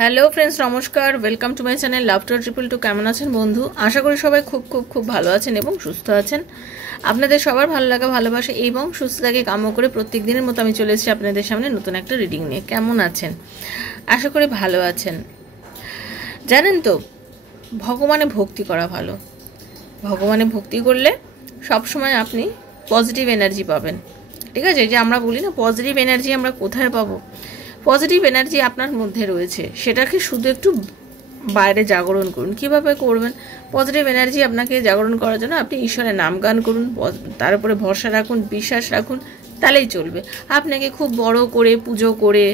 Hello friends, নমস্কার। Welcome to my channel love to triple two. কেমন আছেন বন্ধু? আশা করি সবাই খুব খুব খুব ভালো আছেন এবং সুস্থ আছেন। আপনাদের সবার ভালো লাগা, ভালোবাসা এবং সুস্থতাকে কাম্য করে প্রত্যেক দিনের মতো আমি চলে এসেছি আপনাদের সামনে নতুন একটা রিডিং নিয়ে। কেমন আছেন? আশা করি ভালো আছেন। জানেন তো, ভগবানে ভক্তি করা ভালো। ভগবানে ভক্তি করলে সবসময় আপনি পজিটিভ এনার্জি পাবেন। ঠিক আছে? যে আমরা বলি না পজিটিভ এনার্জি আমরা কোথায় পাবো? পজিটিভ এনার্জি আপনার মধ্যে রয়েছে, সেটাকে শুধু একটু বাইরে জাগরণ করুন। কিভাবে করবেন পজিটিভ এনার্জি? আপনাকে জাগরণ করার জন্য আপনি ঈশ্বরের নাম গান করুন, তার উপরে ভরসা রাখুন, বিশ্বাস রাখুন, তাহলেই চলবে। আপনাকে খুব বড় করে পুজো করে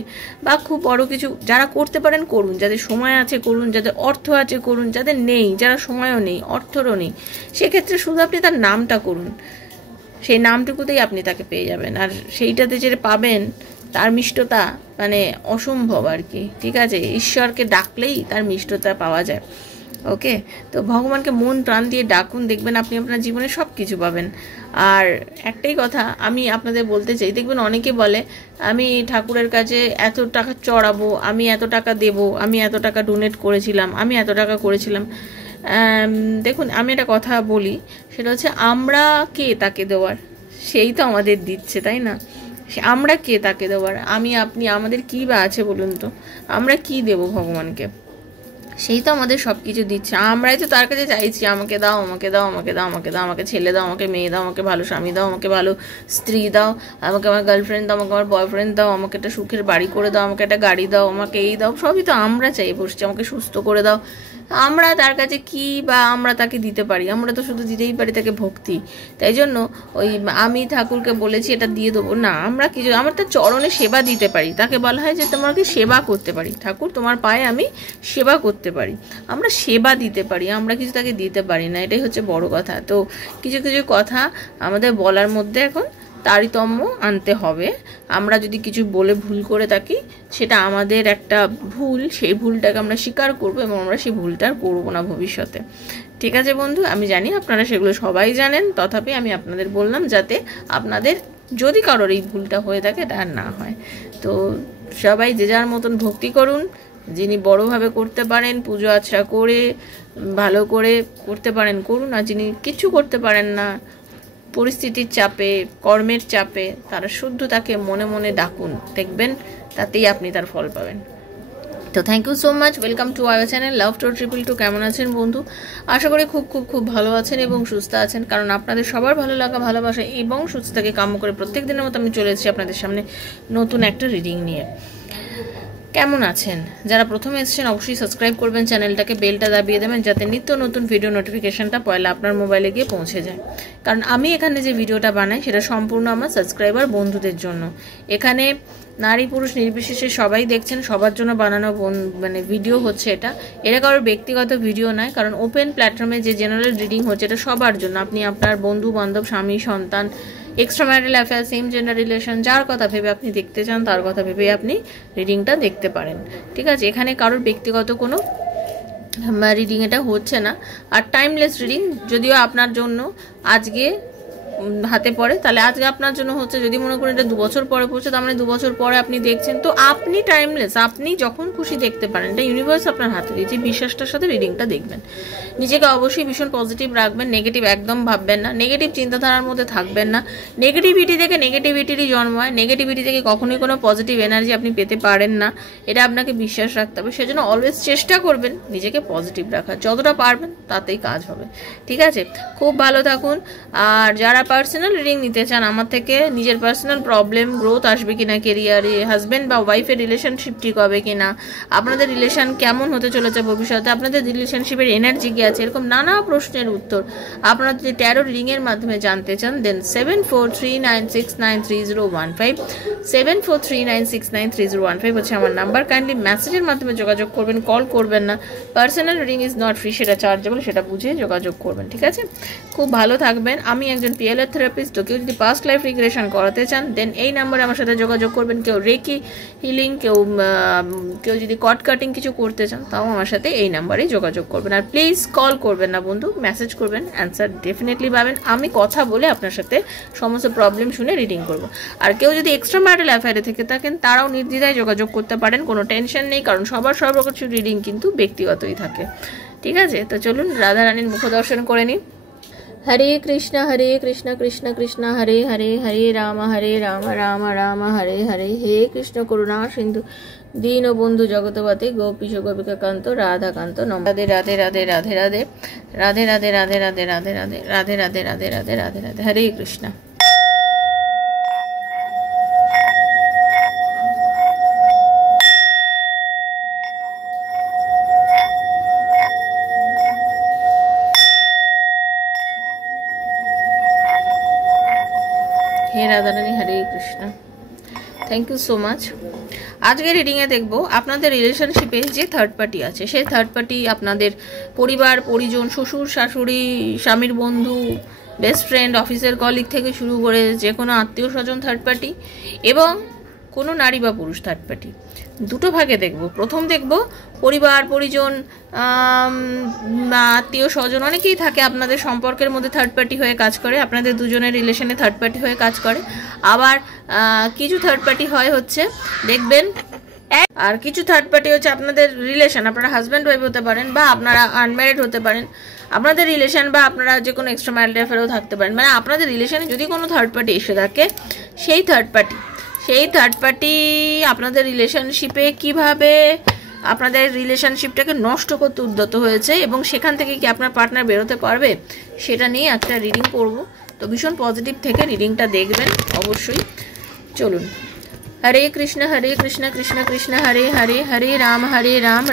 বা খুব বড় কিছু যারা করতে পারেন করুন, যাদের সময় আছে করুন, যাদের অর্থ আছে করুন, যাদের নেই, যারা সময়ও নেই অর্থরও নেই, সেক্ষেত্রে শুধু আপনি তার নামটা করুন। সেই নামটুকুতেই আপনি তাকে পেয়ে যাবেন। আর সেইটাতে যেটা পাবেন তার মিষ্টতা মানে অসম্ভব আর কি। ঠিক আছে? ঈশ্বরকে ডাকলেই তার মিষ্টতা পাওয়া যায়। ওকে, তো ভগবানকে মন প্রাণ দিয়ে ডাকুন, দেখবেন আপনি আপনার জীবনে সব কিছু পাবেন। আর একটাই কথা আমি আপনাদের বলতে চাই, দেখবেন অনেকে বলে আমি ঠাকুরের কাছে এত টাকা চড়াবো, আমি এত টাকা দেব, আমি এত টাকা ডোনেট করেছিলাম, আমি এত টাকা করেছিলাম। দেখুন, আমি একটা কথা বলি, সেটা হচ্ছে আমরা কে তাকে দেওয়ার? সেই তো আমাদের দিচ্ছে, তাই না? আমরা কে তাকে দেওয়ার? আমি আপনি আমাদের কী বা আছে বলুন তো? আমরা কি দেব ভগবানকে? সেই তো আমাদের সব কিছু দিচ্ছে। আমরাই তো তার কাছে চাইছি আমাকে দাও, আমাকে দাও, আমাকে দাও, আমাকে দাও, আমাকে ছেলে দাও, আমাকে মেয়ে দাও, আমাকে ভালো স্বামী দাও, আমাকে ভালো স্ত্রী দাও, আমাকে আমার গার্লফ্রেন্ড দাও, আমাকে আমার বয়ফ্রেন্ড দাও, আমাকে একটা সুখের বাড়ি করে দাও, আমাকে একটা গাড়ি দাও, আমাকে এই দাও। সবই তো আমরা চাই বসছি। আমাকে সুস্থ করে দাও। আমরা তার কাছে কি বা আমরা তাকে দিতে পারি? আমরা তো শুধু দিতেই পারি তাকে ভক্তি। তাই জন্য ওই আমি ঠাকুরকে বলেছি এটা দিয়ে দেবো না, আমরা কিছু আমার তার চরণে সেবা দিতে পারি। তাকে বলা হয় যে তোমাকে সেবা করতে পারি, ঠাকুর তোমার পায়ে আমি সেবা করতে পারি। আমরা সেবা দিতে পারি, আমরা কিছু তাকে দিতে পারি না। এটাই হচ্ছে বড় কথা। তো কিছু কিছু কথা আমাদের বলার মধ্যে এখন তারতম্য আনতে হবে। আমরা যদি কিছু বলে ভুল করে থাকি, সেটা আমাদের একটা ভুল, সেই ভুলটাকে আমরা স্বীকার করবো এবং আমরা সেই ভুলটা আর করবো না ভবিষ্যতে। ঠিক আছে বন্ধু? আমি জানি আপনারা সেগুলো সবাই জানেন, তথাপি আমি আপনাদের বললাম যাতে আপনাদের যদি কারোর এই ভুলটা হয়ে থাকে তা আর না হয়। তো সবাই যে যার মতন ভক্তি করুন, যিনি বড়োভাবে করতে পারেন, পুজো আচ্ছা করে ভালো করে করতে পারেন করুন। আর যিনি কিছু করতে পারেন না, পরিস্থিতির চাপে, কর্মের চাপে, তারা শুদ্ধ তাকে মনে মনে ডাকুন, দেখবেন তাতেই আপনি তার ফল পাবেন। তো thank you so much. Welcome to our channel love to triple two. কেমন আছেন বন্ধু? আশা করি খুব খুব খুব ভালো আছেন এবং সুস্থ আছেন, কারণ আপনাদের সবার ভালো লাগা, ভালোবাসা এবং সুস্থতাকে কাম্য করে প্রত্যেক দিনের মতো আমি চলে এসেছি আপনাদের সামনে নতুন একটা রিডিং নিয়ে। কেমন আছেন? যারা প্রথমে এসেছেন অবশ্যই সাবস্ক্রাইব করবেন চ্যানেলটাকে, বেলটা দাবিয়ে দেবেন যাতে নিত্য নতুন ভিডিও নোটিফিকেশনটা পয়লা আপনার মোবাইলে গিয়ে পৌঁছে যায়। কারণ আমি এখানে যে ভিডিওটা বানাই সেটা সম্পূর্ণ আমার সাবস্ক্রাইবার বন্ধুদের জন্য। এখানে নারী পুরুষ নির্বিশেষে সবাই দেখছেন, সবার জন্য বানানো মানে ভিডিও হচ্ছে এটা। এটা কারোর ব্যক্তিগত ভিডিও নয়, কারণ ওপেন প্ল্যাটফর্মে যে জেনারেল রিডিং হচ্ছে এটা সবার জন্য। আপনি আপনার বন্ধু বান্ধব, স্বামী সন্তান, extra marital affair, same gender relation, যার কথা ভেবে আপনি দেখতে চান তার কথা ভেবে আপনি রিডিংটা দেখতে পারেন। ঠিক আছে? এখানে কারোর ব্যক্তিগত কোনো রিডিং এটা হচ্ছে না। আর টাইমলেস রিডিং, যদিও আপনার জন্য আজকে হাতে পড়ে, তাহলে আজকে আপনার জন্য হচ্ছে। যদি মনে করেন এটা 2 বছর পরে পড়ছে, তার মানে 2 বছর পরে আপনি দেখছেন, তো আপনি টাইমলেস, আপনি যখন খুশি দেখতে পারেন। এটা ইউনিভার্স আপনার হাতে দিয়েছে, বিশ্বাসটার সাথে রিডিংটা দেখবেন। নিজেকে অবশ্যই ভীষণ পজিটিভ রাখবেন, নেগেটিভ একদম ভাববেন না, নেগেটিভ চিন্তাধারার মধ্যে থাকবেন না। নেগেটিভিটি থেকে নেগেটিভিটিরই জন্ম হয়, নেগেটিভিটি থেকে কখনোই কোনো পজিটিভ এনার্জি আপনি পেতে পারেন না। এটা আপনাকে বিশ্বাস রাখতে হবে। সেজন্য অলওয়েজ চেষ্টা করবেন নিজেকে পজিটিভ রাখার, যতটা পারবেন তাতেই কাজ হবে। ঠিক আছে? খুব ভালো থাকুন। আর যারা পার্সোনাল রিডিং নিতে চান আমার থেকে, নিজের পার্সোনাল প্রবলেম, গ্রোথ আসবে কিনা কেরিয়ারে, হাজব্যান্ড বা ওয়াইফের রিলেশনশিপ ঠিক হবে কিনা, আপনাদের রিলেশন কেমন হতে চলেছে ভবিষ্যতে, আপনাদের রিলেশনশিপের এনার্জি কি আছে, এরকম নানা প্রশ্নের উত্তর আপনারা যদি ট্যারো রিডিংয়ের মাধ্যমে জানতে চান, দেন 7439693015 7439693015 হচ্ছে আমার নাম্বার। কাইন্ডলি মেসেজের মাধ্যমে যোগাযোগ করবেন, কল করবেন না। Personal reading is not free, সেটা চার্জেবল, সেটা বুঝে যোগাযোগ করবেন। ঠিক আছে? খুব ভালো থাকবেন। আমি একজন পিএল টেলর থেরাপিস্ট। তো কেউ যদি পাস্ট লাইফ রিগ্রেশন করাতে চান দেন এই নাম্বারে আমার সাথে যোগাযোগ করবেন। কেউ রেকি হিলিং, কেউ যদি কট কাটিং কিছু করতে চান তাও আমার সাথে এই নাম্বারেই যোগাযোগ করবেন। আর প্লিজ কল করবেন না বন্ধু, মেসেজ করবেন, অ্যান্সার ডেফিনেটলি পাবেন। আমি কথা বলে আপনার সাথে সমস্ত প্রবলেম শুনে রিডিং করব। আর কেউ যদি এক্সট্রা ম্যারিটাল অ্যাফেয়ারে থেকে থাকেন তারাও নির্দ্বিধায় যোগাযোগ করতে পারেন, কোনো টেনশন নেই, কারণ সবার সর্বকিছু রিডিং কিন্তু ব্যক্তিগতই থাকে। ঠিক আছে, তো চলুন রাধা রানীর মুখ দর্শন করে নিই। হরে কৃষ্ণ কৃষ্ণ কৃষ্ণ হরে হরে, হরে রাম রাম রাম হরে হরে। হে কৃষ্ণ করুণা সিন্ধু দীনবন্ধু জগৎপতে গোপীশ গোপিকা কান্ত রাধাকান্ত নম। রাধে রাধে রাধে রাধে রাধে রাধে রাধে রাধে রাধে রাধে রাধে রাধে রাধে রাধে রাধে রাধে রাধে। হরে কৃষ্ণ। হে Radha Rani, Hare Krishna. Thank you so much. আজকে রিডিংয়ে দেখব আপনাদের রিলেশনশিপে যে থার্ড পার্টি আছে সেই থার্ড পার্টি আপনাদের পরিবার পরিজন, শ্বশুর শাশুড়ি, স্বামীর বন্ধু, বেস্ট ফ্রেন্ড, অফিসের কলিগ থেকে শুরু করে যে কোনো আত্মীয় স্বজন থার্ড পার্টি এবং কোনো নারী বা পুরুষ থার্ড পার্টি। দুটো ভাগে দেখব। প্রথম দেখব পরিবার পরিজন, আত্মীয় স্বজন, অনেকেই থাকে আপনাদের সম্পর্কের মধ্যে থার্ড পার্টি হয়ে কাজ করে, আপনাদের দুজনের রিলেশনে থার্ড পার্টি হয়ে কাজ করে। আবার কিছু থার্ড পার্টি হচ্ছে দেখবেন, আর কিছু থার্ড পার্টি হচ্ছে আপনাদের রিলেশন, আপনারা হাজব্যান্ড ওয়াইফ হতে পারেন বা আপনারা আনম্যারিড হতে পারেন, আপনাদের রিলেশন বা আপনারা যে কোনো এক্সট্রা ম্যারিটাল অ্যাফেয়ারেও থাকতে পারেন। মানে আপনাদের রিলেশনে যদি কোনো থার্ড পার্টি এসে থাকে সেই থার্ড পার্টি আপনাদের রিলেশনশিপে কিভাবে আপনাদের রিলেশনশিপটাকে নষ্ট করতে উদ্যত হয়েছে এবং সেখান থেকে কি আপনার পার্টনার বেরোতে পারবে সেটা নিয়ে একটা রিডিং করব। তো ভীষণ পজিটিভ থেকে রিডিংটা দেখবেন অবশ্যই। চলুন। হরে কৃষ্ণ কৃষ্ণ কৃষ্ণ হরে হরে, হরে রাম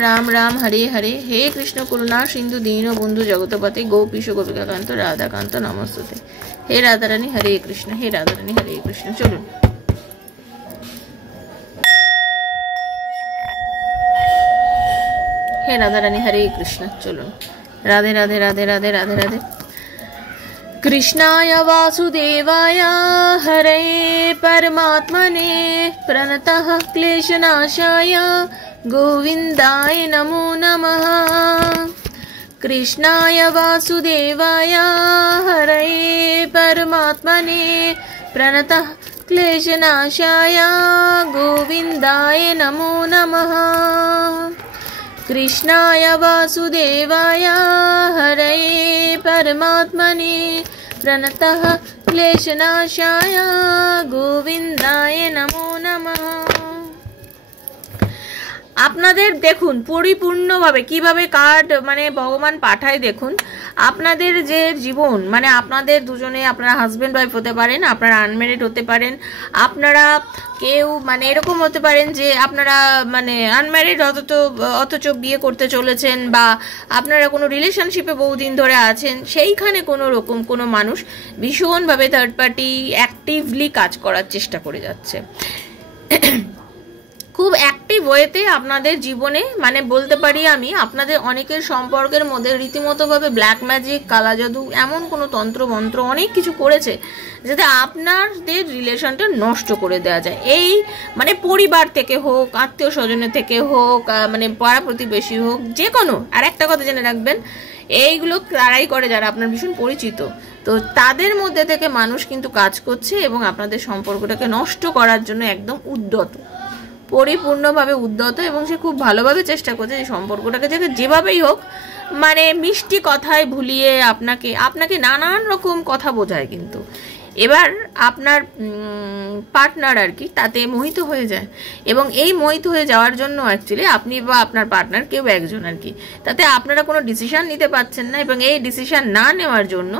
রাম রাম হরে হরে। হে কৃষ্ণ করুণা সিন্ধু দীনবন্ধু জগৎপতে গোপীশ গোপিকাকান্ত রাধাকান্ত নমস্তুতে। হে রাধারানী, হরে কৃষ্ণ। হে রাধারানী, হরে কৃষ্ণ। চলুন। হে রাধারানী, হরে কৃষ্ণ। চলুন। রাধে রাধে রাধে রাধে রাধে রাধে। कृष्णाय वासुदेवाय हरे परमात्मने प्रणतः क्लेशनाशाय गोविन्दाय नमो नमः। कृष्णाय वासुदेवाय हरे परमात्मने प्रणतः क्लेशनाशाय गोविन्दाय नमो नमः। कृष्णाय वासुदेवाय हरे परमात्मने प्रणतः क्लेशनाशाय गोविन्दाय नमो नमः। আপনাদের দেখুন পরিপূর্ণভাবে কিভাবে কার্ড মানে ভগবান পাঠায়। দেখুন আপনাদের যে জীবন, মানে আপনাদের দুজনে, আপনারা হাজব্যান্ড ওয়াইফ হতে পারেন, আপনারা আনম্যারিড হতে পারেন, আপনারা কেউ মানে এরকম হতে পারেন যে আপনারা মানে আনম্যারিড অথচ বিয়ে করতে চলেছেন, বা আপনারা কোনো রিলেশনশিপে বহুদিন ধরে আছেন, সেইখানে কোনো রকম কোনো মানুষ ভীষণভাবে থার্ড পার্টি অ্যাক্টিভলি কাজ করার চেষ্টা করে যাচ্ছে। খুব অ্যাক্টিভ ওয়েতে আপনাদের জীবনে, মানে বলতে পারি আমি আপনাদের অনেকের সম্পর্কের মধ্যে রীতিমতোভাবে ব্ল্যাক ম্যাজিক, কালা জাদু, এমন কোনো তন্ত্রমন্ত্র অনেক কিছু করেছে যাতে আপনাদের রিলেশনটা নষ্ট করে দেওয়া যায়। এই মানে পরিবার থেকে হোক, আত্মীয় স্বজনের থেকে হোক, মানে পাড়া প্রতিবেশী হোক, যে কোনো। আর একটা কথা জেনে রাখবেন, এইগুলো তারাই করে যারা আপনার ভীষণ পরিচিত। তো তাদের মধ্যে থেকে মানুষ কিন্তু কাজ করছে এবং আপনাদের সম্পর্কটাকে নষ্ট করার জন্য একদম উদ্যত, পরিপূর্ণভাবে উদ্যত, এবং সে খুব ভালোভাবে চেষ্টা করছে এই সম্পর্কটাকে যাতে যেভাবেই হোক মানে মিষ্টি কথায় ভুলিয়ে আপনাকে নানান রকম কথা বোঝায়, কিন্তু এবার আপনার পার্টনার আর কি তাতে মোহিত হয়ে যায়। এবং এই মোহিত হয়ে যাওয়ার জন্য অ্যাকচুয়ালি আপনি বা আপনার পার্টনার কেউ একজন আর কি, তাতে আপনারা কোনো ডিসিশন নিতে পারছেন না, এবং এই ডিসিশন না নেওয়ার জন্য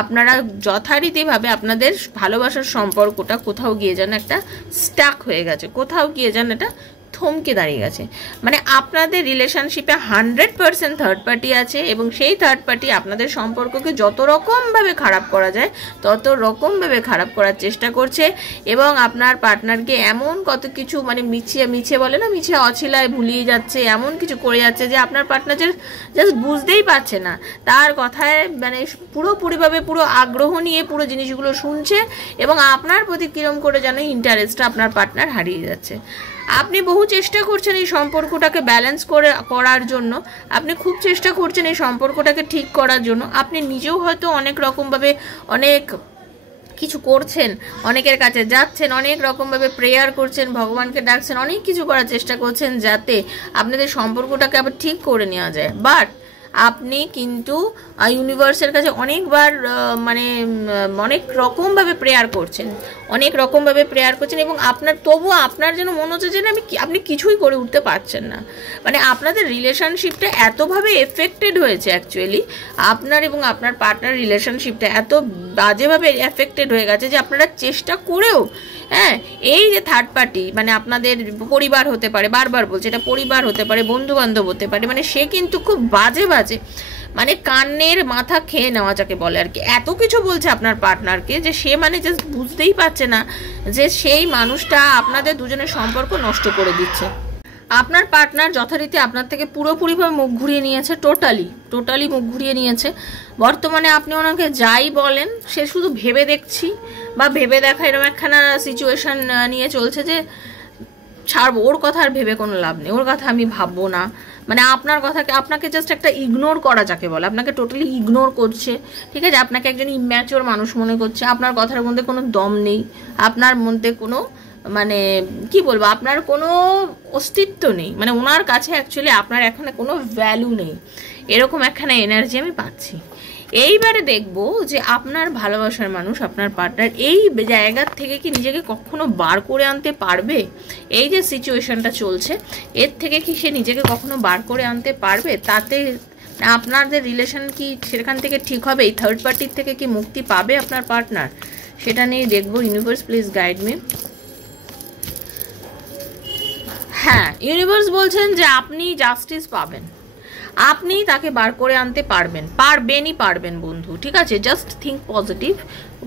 আপনারা যথারীতিভাবে আপনাদের ভালোবাসার সম্পর্কটা কোথাও গিয়ে যেন একটা স্টাক হয়ে গেছে, কোথাও গিয়ে যেন এটা থমকে দাঁড়িয়ে গেছে। মানে আপনাদের রিলেশনশিপে 100% থার্ড পার্টি আছে, এবং সেই থার্ড পার্টি আপনাদের সম্পর্ককে যত রকমভাবে খারাপ করা যায় তত রকমভাবে খারাপ করার চেষ্টা করছে, এবং আপনার পার্টনারকে এমন কত কিছু মানে মিছে বলে না, মিছে অছিলায় ভুলিয়ে যাচ্ছে, এমন কিছু করে যাচ্ছে যে আপনার পার্টনার জাস্ট বুঝতেই পারছে না। তার কথায় মানে পুরোপুরিভাবে পুরো আগ্রহ নিয়ে পুরো জিনিসগুলো শুনছে, এবং আপনার প্রতি কিরম করে যেন ইন্টারেস্টটা আপনার পার্টনার হারিয়ে যাচ্ছে। আপনি বহু চেষ্টা করছেন এই সম্পর্কটাকে ব্যালেন্স করার জন্য, আপনি খুব চেষ্টা করছেন এই সম্পর্কটাকে ঠিক করার জন্য। আপনি নিজেও হয়তো অনেক রকমভাবে অনেক কিছু করছেন, অনেকের কাছে যাচ্ছেন, অনেক রকমভাবে প্রেয়ার করছেন, ভগবানকে ডাকছেন, অনেক কিছু করার চেষ্টা করছেন যাতে আপনাদের সম্পর্কটাকে আবার ঠিক করে নেওয়া যায়। বাট আপনি কিন্তু ইউনিভার্সের কাছে অনেকবার মানে অনেক রকমভাবে প্রেয়ার করছেন, এবং তবুও আপনার যেন মনে হচ্ছে যে আপনি কিছুই করে উঠতে পারছেন না। মানে আপনাদের রিলেশনশিপটা এতভাবে এফেক্টেড হয়েছে, অ্যাকচুয়ালি আপনার এবং আপনার পার্টনার রিলেশনশিপটা এত বাজেভাবে এফেক্টেড হয়ে গেছে যে আপনারা চেষ্টা করেও, হ্যাঁ, এই যে থার্ড পার্টি মানে আপনাদের পরিবার হতে পারে, বারবার বলছে এটা পরিবার হতে পারে, বন্ধু বান্ধব হতে পারে, মানে সে কিন্তু খুব বাজে মানে কানের মাথা খেয়ে নেওয়া যাকে বলে আর কি, এত কিছু বলছে আপনার পার্টনারকে যে সে মানে জাস্ট বুঝতেই পারছে না যে সেই মানুষটা আপনাদের দুজনের সম্পর্ক নষ্ট করে দিচ্ছে। আপনার পার্টনার যথারীতি আপনার থেকে পুরোপুরিভাবে মুখ ঘুরিয়ে নিয়েছে, টোটালি মুখ ঘুরিয়ে নিয়েছে। বর্তমানে আপনি ওনাকে যাই বলেন সে শুধু ভেবে দেখছি বা ভেবে দেখা এরকম একখানা সিচুয়েশন নিয়ে চলছে যে ছাড়বো, ওর কথা আর ভেবে কোনো লাভ নেই, ওর কথা আমি ভাববো না। মানে আপনাকে জাস্ট একটা ইগনোর করা যাকে বলে, আপনাকে টোটালি ইগনোর করছে, ঠিক আছে? আপনাকে একজন ইম্যাচিওর মানুষ মনে করছে, আপনার কথার মধ্যে কোনো দম নেই, আপনার মধ্যে কোনো মানে কি বলবো, আপনার কোনো অস্তিত্ব নেই, মানে ওনার কাছে অ্যাকচুয়ালি আপনার এখানে কোনো ভ্যালু নেই, এরকম একখানা এনার্জি আমি পাচ্ছি। এইবারে দেখবো যে আপনার ভালোবাসার মানুষ, আপনার পার্টনার এই জায়গার থেকে কি নিজেকে কখনো বার করে আনতে পারবে? এই যে সিচুয়েশনটা চলছে এর থেকে কি সে নিজেকে কখনো বার করে আনতে পারবে? তাতে আপনাদের রিলেশন কি সেখান থেকে ঠিক হবে? এই থার্ড পার্টির থেকে কি মুক্তি পাবে আপনার পার্টনার? সেটা নিয়ে দেখবো। Universe please guide me. হ্যাঁ, ইউনিভার্স বলছেন যে আপনি জাস্টিস পাবেন, আপনি তাকে বার করে আনতে পারবেন বন্ধু, ঠিক আছে? জাস্ট থিঙ্ক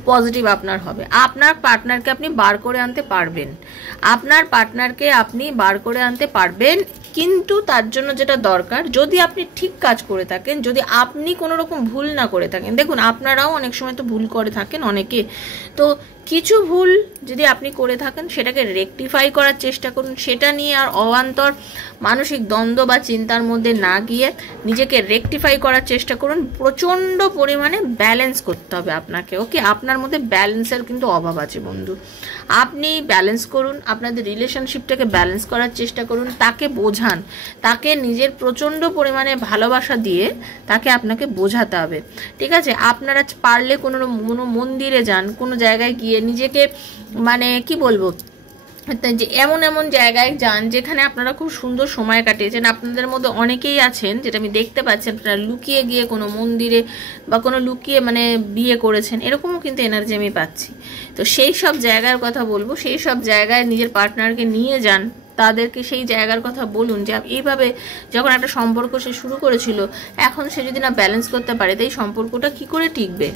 পজিটিভ আপনার হবে। আপনার পার্টনারকে আপনি বার করে আনতে পারবেন, কিন্তু তার জন্য যেটা দরকার, যদি আপনি ঠিক কাজ করে থাকেন, যদি আপনি কোনো রকম ভুল না করে থাকেন, দেখুন আপনারাও অনেক সময় তো ভুল করে থাকেন অনেকে, তো কিছু ভুল যদি আপনি করে থাকেন সেটাকে রেকটিফাই করার চেষ্টা করুন, সেটা নিয়ে আর অবান্তর মানসিক দ্বন্দ্ব বা চিন্তার মধ্যে না গিয়ে নিজেকে রেকটিফাই করার চেষ্টা করুন। প্রচণ্ড পরিমাণে ব্যালেন্স করতে হবে আপনাকে, ওকে? আপনার মধ্যে ব্যালেন্সের কিন্তু অভাব আছে বন্ধু, আপনি ব্যালেন্স করুন, আপনাদের রিলেশনশিপটাকে ব্যালেন্স করার চেষ্টা করুন, তাকে বোঝান, তাকে নিজের প্রচণ্ড পরিমাণে ভালোবাসা দিয়ে তাকে আপনাকে বোঝাতে হবে, ঠিক আছে? আপনারা পারলে কোনো মন্দিরে যান, কোনো জায়গায় গিয়ে নিজেকে মানে কি বলবো, যে এমন জায়গায় যান যেখানে আপনারা খুব সুন্দর সময় কাটিয়েছেন। আপনাদের মধ্যে অনেকেই আছেন, যেটা আমি দেখতে পাচ্ছি, আপনারা লুকিয়ে গিয়ে কোনো মন্দিরে বা কোনো লুকিয়ে মানে বিয়ে করেছেন, এরকমও কিন্তু এনার্জি আমি পাচ্ছি। তো সেই সব জায়গার কথা বলবো, সেই সব জায়গায় নিজের পার্টনারকে নিয়ে যান, তাদেরকে সেই জায়গার কথা বলুন যে এইভাবে যখন একটা সম্পর্ক সে শুরু করেছিল, এখন সে যদি না ব্যালেন্স করতে পারে তো এই সম্পর্কটা কি করে টিকবে?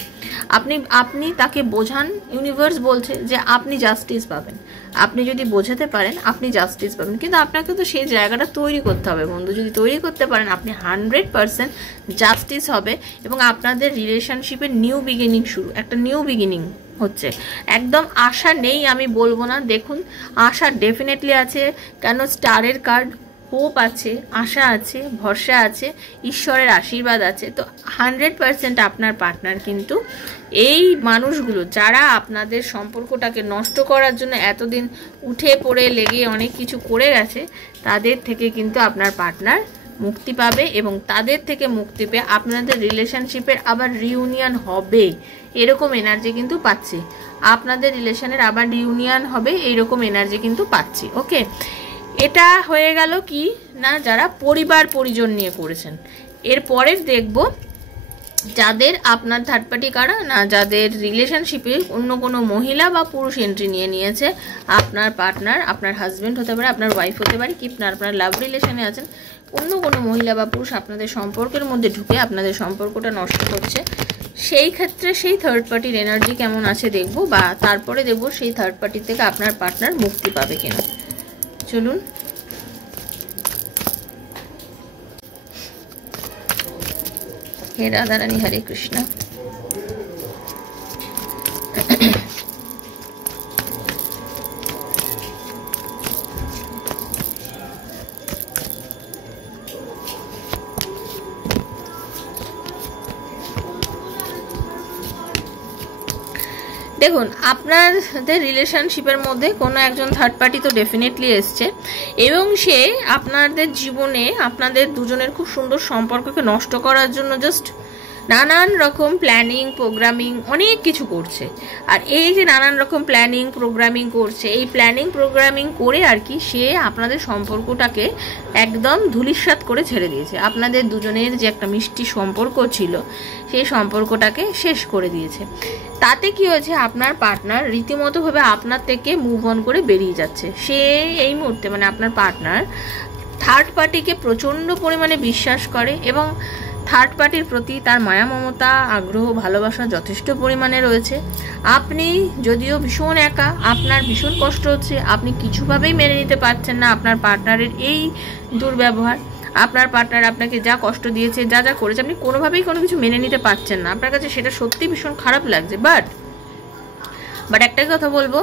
আপনি তাকে বোঝান। ইউনিভার্স বলছে যে আপনি জাস্টিস পাবেন, আপনি যদি বোঝাতে পারেন আপনি জাস্টিস পাবেন, কিন্তু আপনাকে তো সেই জায়গাটা তৈরি করতে হবে বন্ধু। যদি তৈরি করতে পারেন আপনি 100% জাস্টিস হবে, এবং আপনাদের রিলেশনশিপের একটা নিউ বিগিনিং হচ্ছে। একদম আশা নেই আমি বলবো না, দেখুন আশা ডেফিনেটলি আছে, কেন স্টারের কার্ড, হোপ আছে, আশা আছে, ভরসা আছে, ঈশ্বরের আশীর্বাদ আছে। তো 100% আপনার পার্টনার কিন্তু এই মানুষগুলো যারা আপনাদের সম্পর্কটাকে নষ্ট করার জন্য এতদিন উঠে পড়ে লেগে অনেক কিছু করে গেছে, তাদের থেকে কিন্তু আপনার পার্টনার মুক্তি পাবে, এবং তাদের থেকে মুক্তি পেয়ে আপনাদের রিলেশনশিপের আবার রিউনিয়ন হবে, এরকম এনার্জি কিন্তু পাচ্ছি। আপনাদের রিলেশনের আবার রিউনিয়ন হবে এইরকম এনার্জি কিন্তু পাচ্ছি, ওকে? এটা হয়ে গেল কি না যারা পরিবার পরিজন নিয়ে করেছেন। এরপরের দেখব যাদের আপনার থার্ড পার্টি কারা না, যাদের রিলেশনশিপে অন্য কোনো মহিলা বা পুরুষ এন্ট্রি নিয়েছে, আপনার পার্টনার, আপনার হাজব্যান্ড হতে পারে, আপনার ওয়াইফ হতে পারে, কি আপনার লাভ রিলেশনে আছেন, অন্য কোনো মহিলা বা পুরুষ আপনাদের সম্পর্কের মধ্যে ঢুকে আপনাদের সম্পর্কটা নষ্ট করছে, সেই ক্ষেত্রে সেই থার্ড পার্টির এনার্জি কেমন আছে দেখব, বা তারপরে দেখব সেই থার্ড পার্টি থেকে আপনার পার্টনার মুক্তি পাবে কিনা। চলুন। হে রাধারানী, হরে কৃষ্ণ। দেখুন, আপনাদের রিলেশনশিপের মধ্যে কোনো একজন থার্ড পার্টি তো ডেফিনেটলি এসছে, এবং সে আপনাদের জীবনে আপনাদের দুজনের খুব সুন্দর সম্পর্ককে নষ্ট করার জন্য জাস্ট নানান রকম প্ল্যানিং প্রোগ্রামিং অনেক কিছু করছে। আর এই যে নানান রকম প্ল্যানিং প্রোগ্রামিং করছে, এই প্ল্যানিং প্রোগ্রামিং করে আর কি সে আপনাদের সম্পর্কটাকে একদম ধূলিসাৎ করে ছেড়ে দিয়েছে। আপনাদের দুজনের যে একটা মিষ্টি সম্পর্ক ছিল সেই সম্পর্কটাকে শেষ করে দিয়েছে। তাতে কি হয়েছে, আপনার পার্টনার রীতিমতোভাবে আপনার থেকে মুভ অন করে বেরিয়ে যাচ্ছে। সে এই মুহূর্তে মানে আপনার পার্টনার থার্ড পার্টিকে প্রচণ্ড পরিমাণে বিশ্বাস করে, এবং থার্ড পার্টির প্রতি তার মায়া মমতা আগ্রহ ভালোবাসা যথেষ্ট পরিমাণে রয়েছে। আপনি যদিও ভীষণ একা, আপনার ভীষণ কষ্ট হচ্ছে, আপনি কিছুভাবেই মেনে নিতে পারছেন না আপনার পার্টনারের এই দুর্ব্যবহার। আপনার পার্টনার আপনাকে যা কষ্ট দিয়েছে, যা যা করেছে, আপনি কোনোভাবেই কোনো কিছু মেনে নিতে পারছেন না। আপনার কাছে সেটা সত্যি ভীষণ খারাপ লাগছে। বাট একটাই কথা বলবো,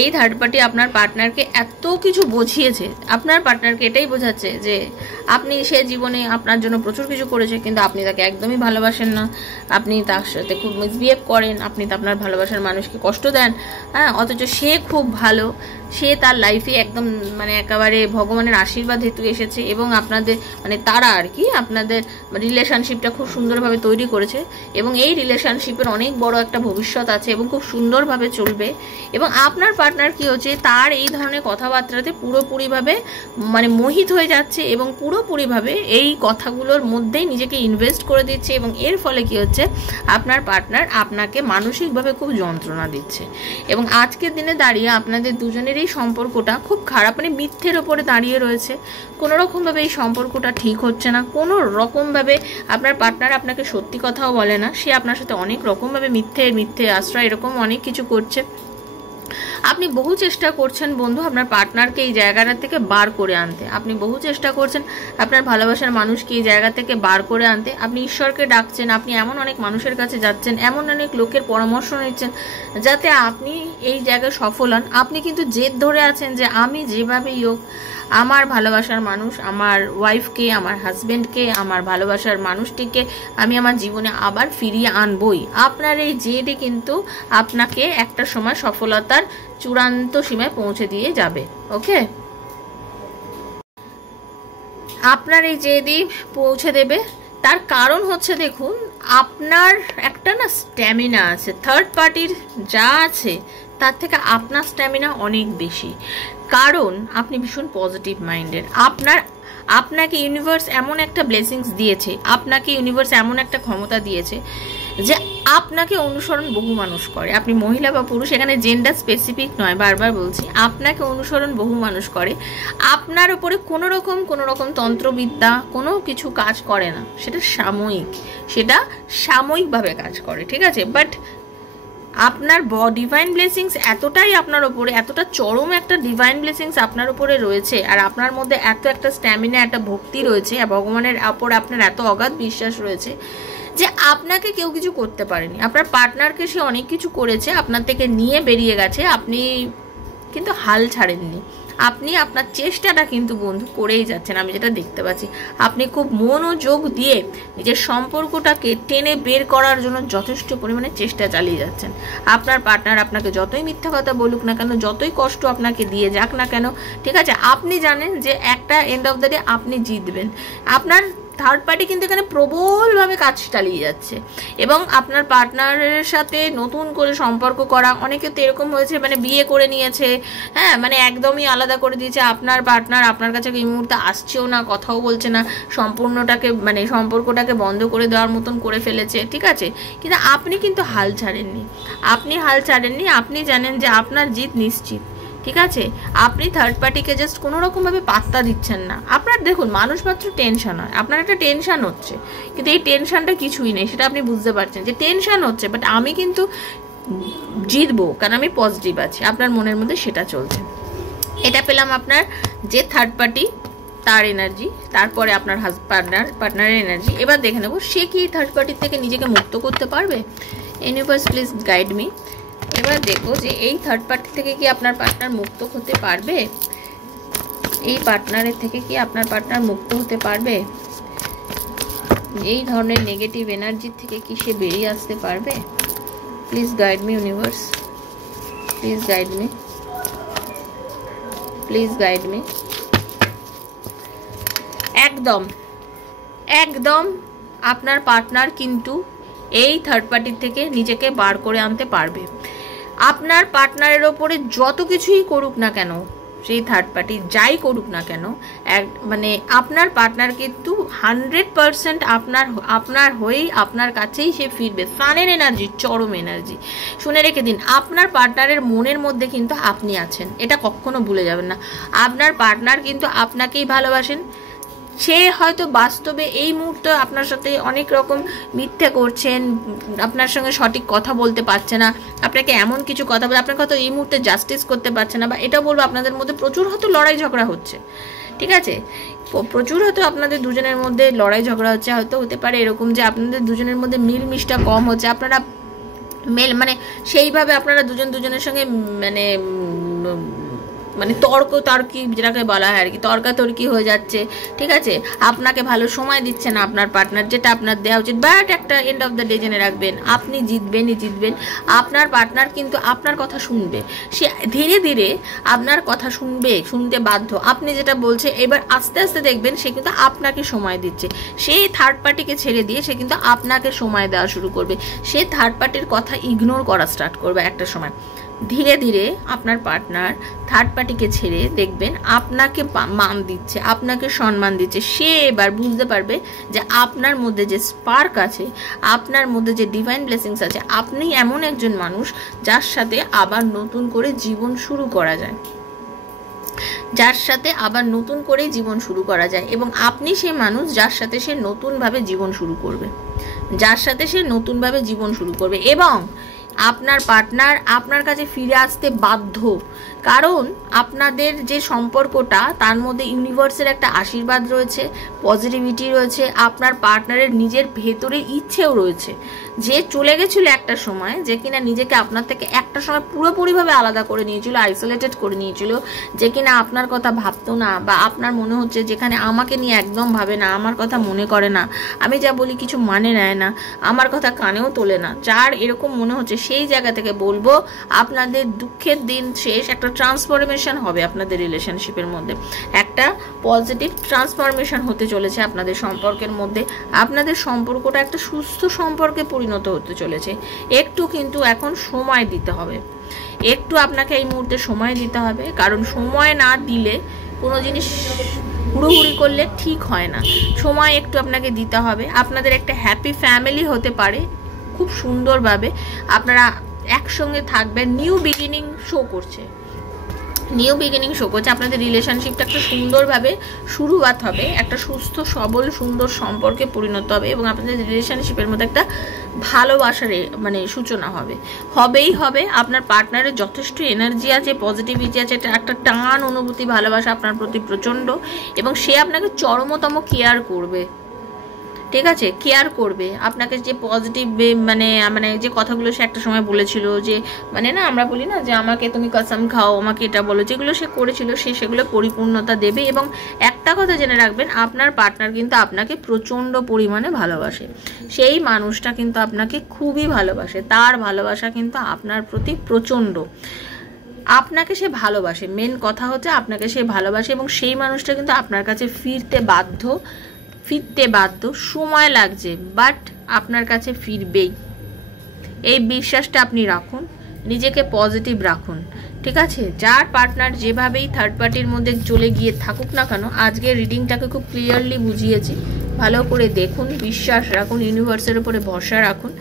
এই থার্ড পার্টি আপনার পার্টনারকে এত কিছু বুঝিয়েছে, আপনার পার্টনারকে এটাই বোঝাচ্ছে যে আপনি সে জীবনে আপনার জন্য প্রচুর কিছু করেছে, কিন্তু আপনি তাকে একদমই ভালোবাসেন না, আপনি তার সাথে খুব মিসবিহেভ করেন, আপনি তো আপনার ভালোবাসার মানুষকে কষ্ট দেন, হ্যাঁ, অথচ সে খুব ভালো, সে তার লাইফে একদম মানে একেবারে ভগবানের আশীর্বাদ হেতু এসেছে, এবং আপনাদের মানে তারা আর কি আপনাদের রিলেশনশিপটা খুব সুন্দরভাবে তৈরি করেছে, এবং এই রিলেশনশিপের অনেক বড় একটা ভবিষ্যৎ আছে এবং খুব সুন্দরভাবে চলবে। এবং আপনার পার্টনার কি হচ্ছে, তার এই ধরনের কথাবার্তাতে পুরোপুরিভাবে মানে মোহিত হয়ে যাচ্ছে, এবং পুরোপুরিভাবে এই কথাগুলোর মধ্যেই নিজেকে ইনভেস্ট করে দিচ্ছে, এবং এর ফলে কি হচ্ছে, আপনার পার্টনার আপনাকে মানসিকভাবে খুব যন্ত্রণা দিচ্ছে। এবং আজকের দিনে দাঁড়িয়ে আপনাদের দুজনের এই সম্পর্কটা খুব খারাপ, মানে মিথ্যের ওপরে দাঁড়িয়ে রয়েছে। কোনো রকমভাবে এই সম্পর্কটা ঠিক হচ্ছে না, কোনো রকমভাবে আপনার পার্টনার আপনাকে সত্যি কথাও বলে না, সে আপনার সাথে অনেক রকমভাবে মিথ্যে আশ্রয় এরকম অনেক কিছু করছে। আপনি বহু চেষ্টা করছেন বন্ধু আপনার পার্টনারকে এই জায়গাটা থেকে বার করে আনতে, আপনি বহু চেষ্টা করছেন আপনার ভালোবাসার মানুষকে এই জায়গা থেকে বার করে আনতে। আপনি ঈশ্বরকে ডাকছেন, আপনি এমন অনেক মানুষের কাছে যাচ্ছেন, এমন অনেক লোকের পরামর্শ নিচ্ছেন যাতে আপনি এই জায়গায় সফল হন। আপনি কিন্তু জেদ ধরে আছেন যে আমি যেভাবেই হোক আমার ভালোবাসার মানুষ, আমার ওয়াইফকে, আমার হাজব্যান্ডকে, আমার ভালোবাসার মানুষটিকে আমি আমার জীবনে আবার ফিরিয়ে আনবই। আপনার এই জেদই কিন্তু আপনাকে একটা সময় সফলতার চূড়ান্ত সীমায় পৌঁছে দিয়ে যাবে। ওকে, আপনার এই জেদই পৌঁছে দেবে। তার কারণ হচ্ছে, দেখুন, আপনার একটা না স্ট্যামিনা আছে, থার্ড পার্টির যা আছে তার থেকে আপনার স্ট্যামিনা অনেক বেশি, কারণ আপনি ভীষণ পজিটিভ মাইন্ডেড। আপনাকে ইউনিভার্স এমন একটা ব্লেসিংস দিয়েছে, আপনাকে ইউনিভার্স এমন একটা ক্ষমতা দিয়েছে যে আপনাকে অনুসরণ বহু মানুষ করে। আপনি মহিলা বা পুরুষ, এখানে জেন্ডার স্পেসিফিক নয়, বারবার বলছি, আপনাকে অনুসরণ বহু মানুষ করে। আপনার উপরে কোনো রকম তন্ত্রবিদ্যা কোনো কিছু কাজ করে না, সেটা সাময়িকভাবে কাজ করে, ঠিক আছে। বাট আপনার ডিভাইন ব্লেসিংস এতটাই আপনার ওপরে, এতটা চরম একটা ডিভাইন ব্লেসিংস আপনার উপরে রয়েছে, আর আপনার মধ্যে এত একটা স্ট্যামিনা, একটা ভক্তি রয়েছে, আর ভগবানের ওপর আপনার এত অগাধ বিশ্বাস রয়েছে যে আপনাকে কেউ কিছু করতে পারেনি। আপনার পার্টনারকে সে অনেক কিছু করেছে, আপনার থেকে নিয়ে বেরিয়ে গেছে, আপনি কিন্তু হাল ছাড়েননি। আপনি আপনার চেষ্টাটা কিন্তু বন্ধু করেই যাচ্ছেন, আমি যেটা দেখতে পাচ্ছি। আপনি খুব মনোযোগ দিয়ে নিজের সম্পর্কটাকে টেনে বের করার জন্য যথেষ্ট পরিমাণে চেষ্টা চালিয়ে যাচ্ছেন। আপনার পার্টনার আপনাকে যতই মিথ্যা কথা বলুক না কেন, যতই কষ্ট আপনাকে দিয়ে যাক না কেন, ঠিক আছে, আপনি জানেন যে একটা এন্ড অফ দ্য ডে আপনি জিতবেন। আপনার থার্ড পার্টি কিন্তু এখানে প্রবলভাবে কাজ চালিয়ে যাচ্ছে এবং আপনার পার্টনারের সাথে নতুন করে সম্পর্ক করা, অনেকে তো এরকম হয়েছে মানে বিয়ে করে নিয়েছে, হ্যাঁ, মানে একদমই আলাদা করে দিয়েছে, আপনার পার্টনার আপনার কাছে এই মুহূর্তে আসছেও না, কথাও বলছে না, সম্পূর্ণটাকে মানে সম্পর্কটাকে বন্ধ করে দেওয়ার মতন করে ফেলেছে, ঠিক আছে। কিন্তু আপনি কিন্তু হাল ছাড়েননি, আপনি জানেন যে আপনার জিত নিশ্চিত, ঠিক আছে। আপনি থার্ড পার্টিকে জাস্ট কোনো রকমভাবে পাত্তা দিচ্ছেন না। আপনার দেখুন, মানুষ মাত্র টেনশন হয়, আপনার একটা টেনশন হচ্ছে, কিন্তু এই টেনশনটা কিছুই নেই, সেটা আপনি বুঝতে পারছেন যে টেনশন হচ্ছে, বাট আমি কিন্তু জিতবো, কারণ আমি পজিটিভ আছি, আপনার মনের মধ্যে সেটা চলছে। এটা পেলাম আপনার যে থার্ড পার্টি, তার এনার্জি, তারপরে আপনার পার্টনারের এনার্জি। এবার দেখে নেবো সে কি থার্ড পার্টির থেকে নিজেকে মুক্ত করতে পারবে। Universe please guide me. এবার দেখো যে এই থার্ড পার্টি থেকে কি আপনার পার্টনার মুক্ত হতে পারবে, এই পার্টনারের থেকে কি আপনার পার্টনার মুক্ত হতে পারবে, এই ধরনের নেগেটিভ এনার্জি থেকে কি সে বেরিয়ে আসতে পারবে। Please guide me universe, please guide me, please guide me. একদম একদম আপনার পার্টনার কিন্তু এই থার্ড পার্টির থেকে নিজেকে বার করে আনতে পারবে। আপনার পার্টনারের ওপরে যত কিছুই করুক না কেন, সেই থার্ড পার্টি যাই করুক না কেন, মানে আপনার পার্টনার কিন্তু 100% আপনার হয়েই আপনার কাছেই সে ফিরবে। সানের এনার্জি, চরম এনার্জি। শুনে রেখে দিন, আপনার পার্টনারের মনের মধ্যে কিন্তু আপনি আছেন, এটা কখনো ভুলে যাবেন না। আপনার পার্টনার কিন্তু আপনাকেই ভালোবাসেন। সে হয়তো বাস্তবে এই মুহূর্তে আপনার সাথে অনেক রকম মিথ্যে করছেন, আপনার সঙ্গে সঠিক কথা বলতে পারছে না, আপনাকে এমন কিছু কথা বলে আপনার কথা এই মুহূর্তে জাস্টিস করতে পারছে না, বা এটা বলবো আপনাদের মধ্যে প্রচুর হয়তো লড়াই ঝগড়া হচ্ছে, ঠিক আছে। প্রচুর হয়তো আপনাদের দুজনের মধ্যে লড়াই ঝগড়া হচ্ছে, হয়তো হতে পারে এরকম যে আপনাদের দুজনের মধ্যে মিলমিশটা কম হচ্ছে, আপনারা মানে সেইভাবে আপনারা দুজনের সঙ্গে মানে তর্কি যেটাকে বলা হয় আর কি, তর্কাতর্কি হয়ে যাচ্ছে, ঠিক আছে। আপনাকে ভালো সময় দিচ্ছে না আপনার পার্টনার, যেটা আপনার দেওয়া উচিত, বাট একটা এন্ড অফ দ্য ডে জেনে রাখবেন আপনি জিতবেন। আপনার পার্টনার কিন্তু আপনার কথা শুনবে, সে ধীরে ধীরে আপনার কথা শুনতে বাধ্য। আপনি যেটা বলছে এবার আস্তে আস্তে দেখবেন সে কিন্তু আপনাকে সময় দিচ্ছে, সেই থার্ড পার্টিকে ছেড়ে দিয়ে সে কিন্তু আপনাকে সময় দেওয়া শুরু করবে, সে থার্ড পার্টির কথা ইগনোর করা স্টার্ট করবে একটা সময়। ধীরে ধীরে আপনার পার্টনার থার্ড পার্টিকে ছেড়ে দেখবেন আপনাকে মান দিচ্ছে, আপনাকে সম্মান দিচ্ছে। সে এবার বুঝতে পারবে যে আপনার মধ্যে যে স্পার্ক আছে, আপনার মধ্যে যে ডিভাইন ব্লেসিংস আছে, আপনি এমন একজন মানুষ যার সাথে আবার নতুন করে জীবন শুরু করা যায়, এবং আপনি সেই মানুষ যার সাথে সে নতুনভাবে জীবন শুরু করবে, এবং আপনার পার্টনার আপনার কাছে ফিরে আসতে বাধ্য, কারণ আপনাদের যে সম্পর্কটা তার মধ্যে ইউনিভার্সের একটা আশীর্বাদ রয়েছে, পজিটিভিটি রয়েছে, আপনার পার্টনারের নিজের ভেতরের ইচ্ছেও রয়েছে। যে চলে গেছিল একটা সময়, যে কিনা নিজেকে আপনার থেকে একটা সময় পুরোপুরিভাবে আলাদা করে নিয়েছিল, আইসোলেটেড করে নিয়েছিল, যে কিনা আপনার কথা ভাবতো না, বা আপনার মনে হচ্ছে যেখানে আমাকে নিয়ে একদম ভাবে না, আমার কথা মনে করে না, আমি যা বলি কিছু মানে নেয় না, আমার কথা কানেও তোলে না, যার এরকম মনে হচ্ছে, সেই জায়গা থেকে বলবো আপনাদের দুঃখের দিন শেষ, একটা ট্রান্সফরমেশন হবে আপনাদের রিলেশনশিপের মধ্যে, একটা পজিটিভ ট্রান্সফরমেশন হতে চলেছে আপনাদের সম্পর্কের মধ্যে। আপনাদের সম্পর্কটা একটা সুস্থ সম্পর্কে পরিণত হতে চলেছে। একটু কিন্তু এখন সময় দিতে হবে, একটু আপনাকে এই মুহূর্তে সময় দিতে হবে, কারণ সময় না দিলে কোনো জিনিস হুড়োহুড়ি করলে ঠিক হয় না। সময় একটু আপনাকে দিতে হবে। আপনাদের একটা হ্যাপি ফ্যামিলি হতে পারে, খুব সুন্দরভাবে আপনারা একসঙ্গে থাকবেন। নিউ বিগিনিং শো করছে, আপনাদের রিলেশনশিপটা একটা সুন্দরভাবে শুরুয়াত হবে, একটা সুস্থ সবল সুন্দর সম্পর্কে পরিণত হবে, এবং আপনাদের রিলেশনশিপের মধ্যে একটা ভালোবাসার মানে সূচনা হবেই হবে। আপনার পার্টনারের যথেষ্ট এনার্জি আছে, পজিটিভিটি আছে, একটা টান অনুভূতি ভালোবাসা আপনার প্রতি প্রচণ্ড, এবং সে আপনাকে চরমতম কেয়ার করবে, ঠিক আছে, কেয়ার করবে আপনাকে। যে পজিটিভ মানে যে কথাগুলো সে একটা সময় বলেছিল, যে মানে না আমরা বলি না যে আমাকে তুমি কসম খাও, আমাকে এটা বলো, যেগুলো সে করেছিল সে সেগুলো পরিপূর্ণতা দেবে। এবং একটা কথা জেনে রাখবেন, আপনার পার্টনার কিন্তু আপনাকে প্রচণ্ড পরিমাণে ভালোবাসে, সেই মানুষটা কিন্তু আপনাকে খুবই ভালোবাসে, তার ভালোবাসা কিন্তু আপনার প্রতি প্রচণ্ড, আপনাকে সে ভালোবাসে। মেন কথা হচ্ছে আপনাকে সে ভালোবাসে, এবং সেই মানুষটা কিন্তু আপনার কাছে ফিরতে বাধ্য, ফিরতে বাধ্য, সময় লাগছে, বাট আপনার কাছে ফিরবেই। এই বিশ্বাসটা আপনি রাখুন, নিজেকে পজিটিভ রাখুন, ঠিক আছে? যার পার্টনার যেভাবেই থার্ড পার্টির মধ্যে চলে গিয়ে থাকুক না কেন, আজকে রিডিংটাকে খুব ক্লিয়ারলি বুঝিয়েছি, ভালো করে দেখুন, বিশ্বাস রাখুন, ইউনিভার্সের উপরে ভরসা রাখুন।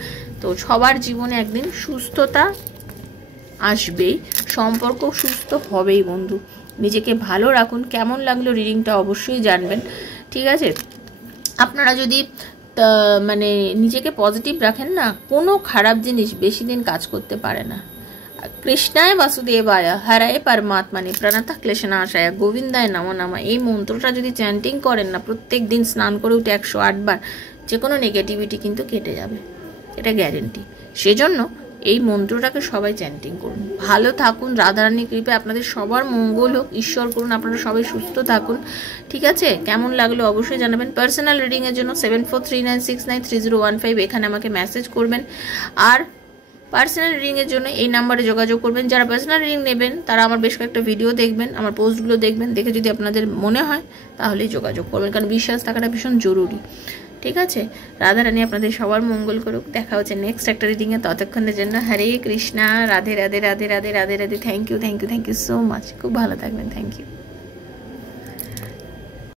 তো সবার জীবনে একদিন সুস্থতা আসবেই, সম্পর্ক সুস্থ হবেই বন্ধু। নিজেকে ভালো রাখুন। কেমন লাগলো রিডিংটা অবশ্যই জানবেন, ঠিক আছে? আপনারা যদি মানে নিজেকে পজিটিভ রাখেন না, কোনো খারাপ জিনিস বেশি দিন কাজ করতে পারে না। কৃষ্ণায় বাসুদেবায় হরায় পরমাত্মানে প্রণতা ক্লেশনাশায় গোবিন্দায় নমো নমঃ, এই মন্ত্রটা যদি চ্যান্টিং করেন না প্রত্যেক দিন স্নান করে উঠে 108 বার, যে কোনো নেগেটিভিটি কিন্তু কেটে যাবে, এটা গ্যারেন্টি। সেজন্য এই মন্ত্রটাকে সবাই চ্যান্টিং করুন। ভালো থাকুন, রাধারানীর কৃপায় আপনাদের সবার মঙ্গল হোক, ঈশ্বর করুন আপনারা সবাই সুস্থ থাকুন, ঠিক আছে? কেমন লাগলো অবশ্যই জানাবেন। পার্সোনাল রিডিংয়ের জন্য 7439693015 এখানে আমাকে মেসেজ করবেন। আর পার্সোনাল রিডিংয়ের জন্য এই নাম্বারে যোগাযোগ করবেন। যারা পার্সোনাল রিডিং নেবেন তারা আমার বেশ কয়েকটা ভিডিও দেখবেন, আমার পোস্টগুলো দেখবেন, দেখে যদি আপনাদের মনে হয় তাহলেই যোগাযোগ করবেন, কারণ বিশ্বাস থাকাটা ভীষণ জরুরি, ঠিক আছে? রাধারানী আপনাদের সবার মঙ্গল করুক। দেখা হচ্ছে নেক্সট একটা রিডিংয়ে, ততক্ষণের জন্য Hare Krishna, Radhe Radhe Radhe Radhe Radhe Radhe. Thank you so much, খুব ভালো থাকবেন, থ্যাংক ইউ।